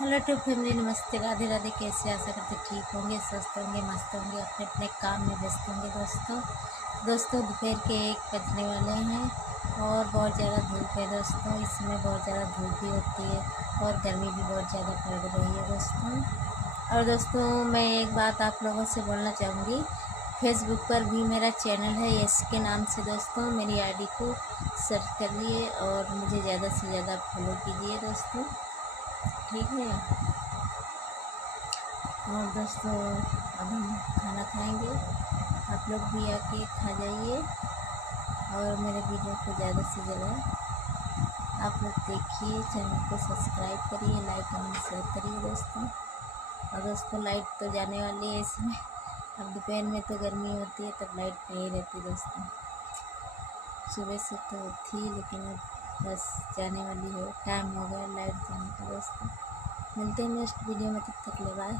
Hello to family, नमस्ते, राधे राधे। कैसे, आशा करते ठीक होंगे, स्वस्थ होंगे, मस्त होंगे, अपने अपने काम में व्यस्त होंगे। दोस्तों दोपहर के 1 बजने वाले हैं और बहुत ज़्यादा धूप है दोस्तों। इस समय बहुत ज़्यादा धूप भी होती है और गर्मी भी बहुत ज़्यादा पड़ रही है दोस्तों। और दोस्तों, मैं एक बात आप लोगों से बोलना चाहूँगी। फेसबुक पर भी मेरा चैनल है यस के नाम से दोस्तों। मेरी आईडी को सर्च करिए और मुझे ज़्यादा से ज़्यादा फॉलो कीजिए दोस्तों, ठीक है। और दोस्तों, अब हम खाना खाएंगे। आप लोग भी आके खा जाइए और मेरे वीडियो को ज़्यादा से ज़्यादा आप लोग देखिए। चैनल को सब्सक्राइब करिए, लाइक कमेंट शेयर करिए दोस्तों। और दोस्तों, लाइट तो जाने वाली है इसमें। अब दोपहर में तो गर्मी होती है, तब लाइट नहीं रहती दोस्तों। सुबह से तो थी, लेकिन अब बस जाने वाली है। टाइम हो गया लाइट जाने का दोस्तों। मिलते हैं नेक्स्ट वीडियो में, तब तक ले बाय।